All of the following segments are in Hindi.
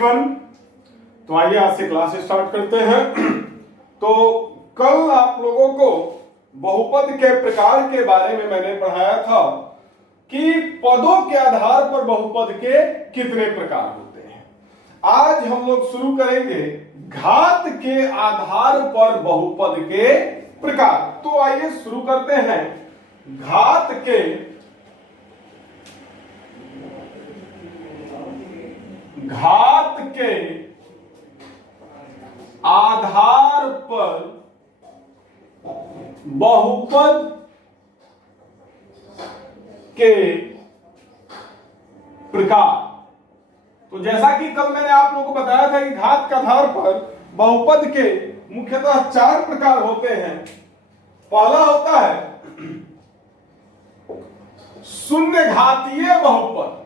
एवरीवन। तो आइए आज से क्लास स्टार्ट करते हैं। तो कल आप लोगों को बहुपद के प्रकार के बारे में मैंने पढ़ाया था कि पदों के आधार पर बहुपद के कितने प्रकार होते हैं। आज हम लोग शुरू करेंगे घात के आधार पर बहुपद के प्रकार। तो आइए शुरू करते हैं। घात के आधार पर बहुपद के प्रकार। तो जैसा कि कल मैंने आप लोगों को बताया था कि घात के आधार पर बहुपद के मुख्यतः 4 प्रकार होते हैं। पहला होता है शून्य घातीय बहुपद।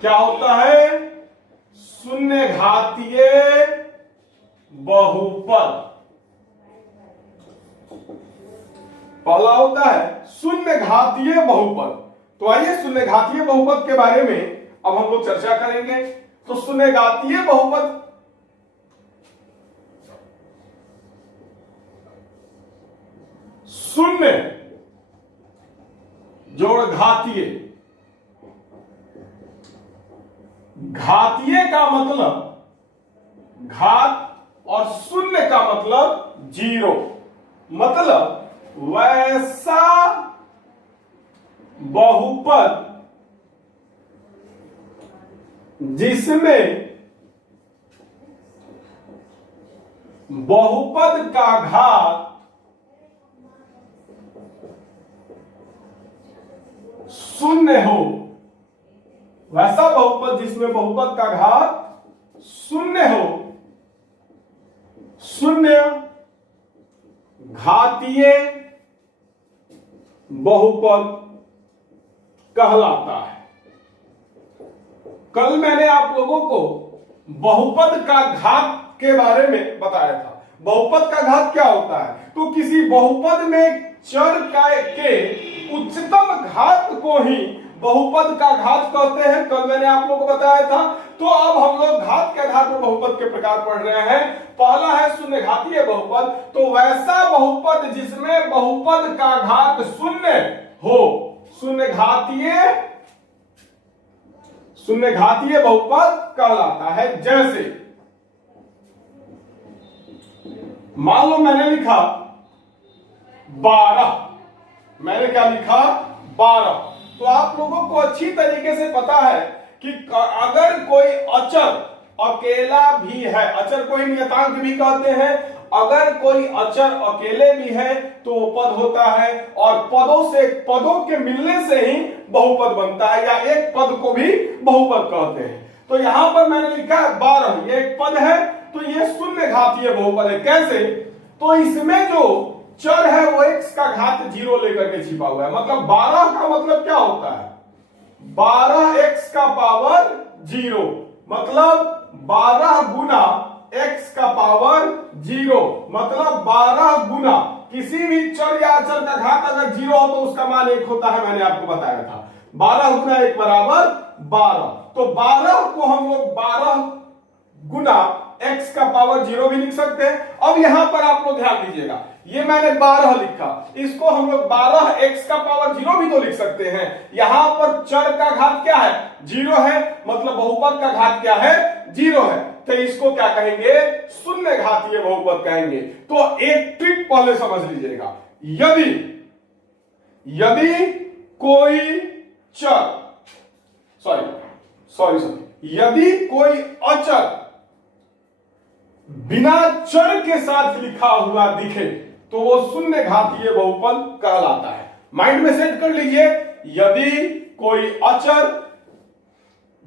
क्या होता है? शून्य घातीय बहुपद। पहला होता है शून्य घातीय बहुपद। तो आइए शून्य घातीय बहुपद के बारे में अब हम लोग चर्चा करेंगे। तो शून्य घातीय बहुपद शून्य जोड़ घातीय। घातीय का मतलब घात और शून्य का मतलब 0। मतलब वैसा बहुपद जिसमें बहुपद का घात शून्य हो। वैसा बहुपद जिसमें बहुपद का घात शून्य हो, शून्य घातीय बहुपद कहलाता है। कल मैंने आप लोगों को बहुपद का घात के बारे में बताया था। बहुपद का घात क्या होता है? तो किसी बहुपद में चर के उच्चतम घात को ही बहुपद का घात कहते हैं। कल मैंने आप लोगों को बताया था। तो अब हम लोग घात के आधार पर बहुपद के प्रकार पढ़ रहे हैं। पहला है शून्य घातीय बहुपद। तो वैसा बहुपद जिसमें बहुपद का घात शून्य हो, शून्य घातीय बहुपद कहलाता है। जैसे मान लो मैंने लिखा 12। मैंने क्या लिखा? 12। तो आप लोगों को अच्छी तरीके से पता है कि अगर कोई अचर अकेला भी है, अचर को ही नियतांक भी कहते हैं, अगर कोई अचर अकेले भी है तो वो पद होता है। और पदों के मिलने से ही बहुपद बनता है, या एक पद को भी बहुपद कहते हैं। तो यहां पर मैंने लिखा है 12, ये एक पद है। तो ये शून्य घातीय बहुपद है। कैसे? तो इसमें जो चर है वो x का घात 0 लेकर के छिपा हुआ है। मतलब 12 का मतलब क्या होता है? 12x का पावर 0। मतलब 12 गुना x का पावर 0। मतलब 12 गुना किसी भी चर या अचर का घात अगर 0 हो तो उसका मान 1 होता है। मैंने आपको बताया था 12 गुना 1 बराबर 12। तो 12 को हम लोग 12 गुना x का पावर 0 भी लिख सकते हैं। अब यहां पर आप लोग ध्यान दीजिएगा, ये मैंने 12 लिखा, इसको हम लोग 12x का पावर 0 भी तो लिख सकते हैं। यहां पर चर का घात क्या है? 0 है। मतलब बहुपद का घात क्या है? 0 है। तो इसको क्या कहेंगे? शून्य घातीय बहुपद कहेंगे। तो एक ट्रिक पहले समझ लीजिएगा। यदि कोई चर यदि कोई अचर बिना चर के साथ लिखा हुआ दिखे तो वो शून्य घातीय बहुपद कहलाता है। माइंड में सेट कर लीजिए, यदि कोई अचर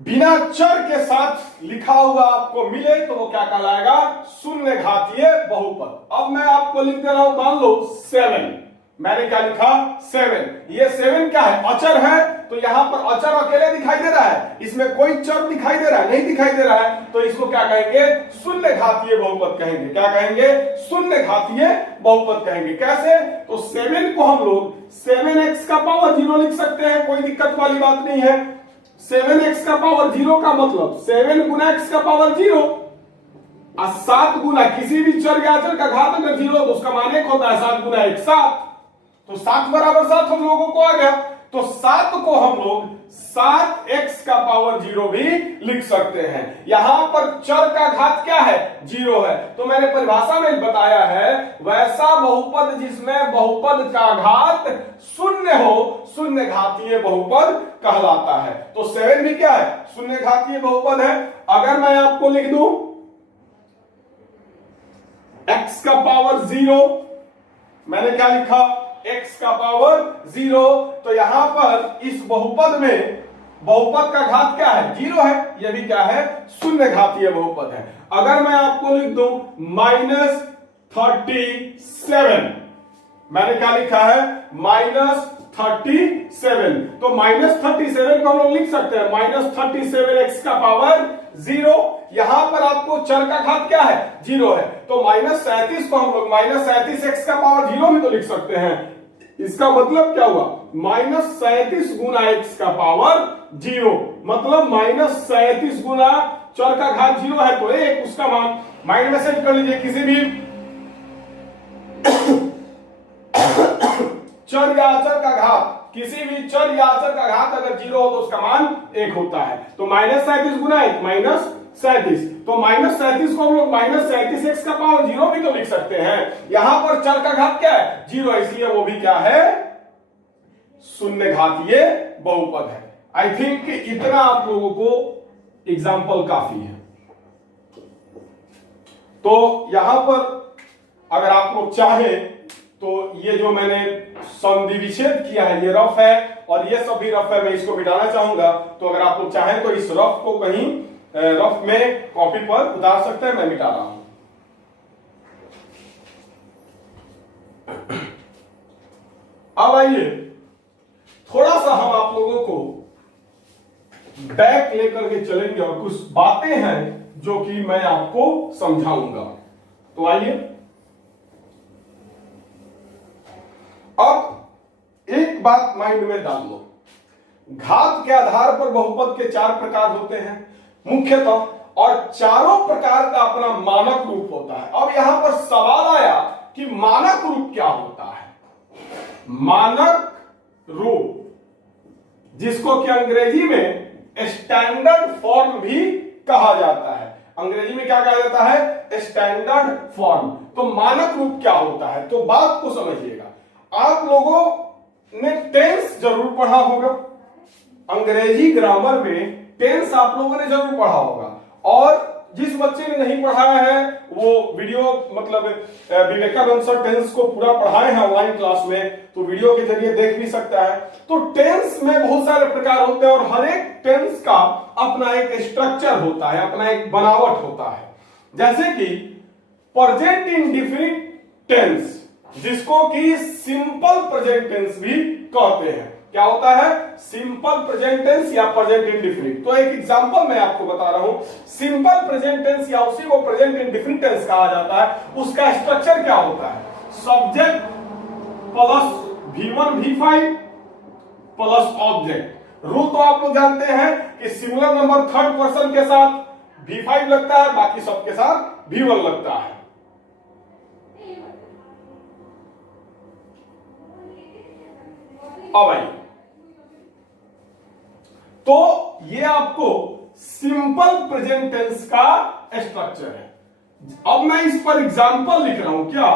बिना चर के साथ लिखा हुआ आपको मिले तो वो क्या कहलाएगा? शून्य घातीय बहुपद। अब मैं आपको लिख दे रहा हूं, मान लो 7। मैंने क्या लिखा? 7। ये 7 क्या है? अचर है। तो यहां पर अचर अकेले दिखाई दे रहा है, इसमें कोई चर दिखाई दे रहा है? नहीं दिखाई दे रहा है। तो इसको क्या कहेंगे? शून्य घातीय बहुपद कहेंगे। क्या कहेंगे? शून्य घातीय बहुपद कहेंगे। कैसे? तो 7 को हम लोग 7x का पावर 0 लिख सकते हैं, कोई दिक्कत वाली बात नहीं है। 7x का पावर 0 का मतलब 7 गुना x का पावर 0 और 7 गुना किसी भी चर या अचर का घात अगर 0 तो उसका मान 1 होता है। 7 गुना 1 7, तो 7 बराबर 7 हम लोगों को आ गया। तो 7 को हम लोग 7x का पावर 0 भी लिख सकते हैं। यहां पर चर का घात क्या है? 0 है। तो मैंने परिभाषा में बताया है वैसा बहुपद जिसमें बहुपद का घात शून्य हो, शून्य घातीय बहुपद कहलाता है। तो 7 भी क्या है? शून्य घातीय बहुपद है। अगर मैं आपको लिख दूं x का पावर 0, मैंने क्या लिखा? x का पावर 0, तो यहां पर इस बहुपद में बहुपद का घात क्या है? 0 है। यह भी क्या है? शून्य घातीय बहुपद है। अगर मैं आपको लिख दूं -37, मैंने क्या लिखा है? -37, तो -37 को हम लोग लिख सकते हैं -37x का पावर 0। यहां पर आपको चर का घात क्या है? 0 है। तो -37 को हम लोग -37x का पावर 0 भी तो लिख सकते हैं। इसका मतलब क्या हुआ? -37 गुना x का पावर 0, मतलब -37 गुना चर का घात 0 है तो 1, उसका मान माइंड में सेट कर लीजिए। किसी भी चर या अचर का घात, किसी भी चर या अचर का घात अगर 0 हो तो उसका मान 1 होता है। तो -37 गुना 1 -37, तो -37 को हम लोग -37x का पावर 0 भी तो लिख सकते हैं। यहां पर चर का घात क्या है? 0 है, इसलिए वो भी क्या है? शून्य घातीय बहुपद है। आई थिंक इतना आप लोगों को एग्जाम्पल काफी है। तो यहां पर अगर आप लोग चाहें तो ये जो मैंने संधि विच्छेद किया है ये रफ है और ये सब भी रफ है, मैं इसको मिटाना चाहूंगा। तो अगर आप लोग चाहें तो इस रफ को कहीं रफ में कॉपी पर उतार सकते हैं, मैं मिटा रहा हूं। अब आइए थोड़ा सा हम आप लोगों को बैक लेकर के चलेंगे और कुछ बातें हैं जो कि मैं आपको समझाऊंगा। तो आइए अब एक बात माइंड में डाल लो, घात के आधार पर बहुपद के 4 प्रकार होते हैं मुख्यतः, और चारों प्रकार का अपना मानक रूप होता है। अब यहां पर सवाल आया कि मानक रूप क्या होता है? मानक रूप, जिसको कि अंग्रेजी में स्टैंडर्ड फॉर्म भी कहा जाता है। अंग्रेजी में क्या कहा जाता है? Standard form. तो मानक रूप क्या होता है? तो बात को समझिएगा। आप लोगों ने टेंस जरूर पढ़ा होगा, अंग्रेजी ग्रामर में टेंस आप लोगों ने जरूर पढ़ा होगा, और जिस बच्चे ने नहीं पढ़ाया है वो वीडियो मतलब विवेकानंद सर टेंस को पूरा पढ़ाए हैं ऑनलाइन क्लास में, तो वीडियो के जरिए देख भी सकता है। तो टेंस में बहुत सारे प्रकार होते हैं और हर एक टेंस का अपना एक स्ट्रक्चर होता है, अपना एक बनावट होता है। जैसे कि प्रेजेंट इंडेफिनिट टेंस, जिसको कि सिंपल प्रेजेंट टेंस भी कहते हैं। क्या होता है? सिंपल प्रेजेंट टेंस या प्रेजेंट इंडेफिनिट। तो एक एग्जांपल मैं आपको बता रहा हूं। सिंपल प्रेजेंट टेंस या उसी को प्रेजेंट इंडेफिनिट टेंस कहा जाता है। उसका स्ट्रक्चर क्या होता है? Subject plus V1 V5 plus object. Rule तो आप लोग जानते हैं कि सिंगुलर नंबर थर्ड पर्सन के साथ V5 लगता है, बाकी सबके साथ V1 लगता है। अब आइए, तो ये आपको सिंपल प्रेजेंट टेंस का स्ट्रक्चर है। अब मैं इस पर एग्जांपल लिख रहा हूं क्या?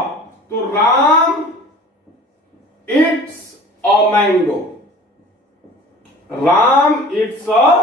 तो Ram it's a mango, Ram it's a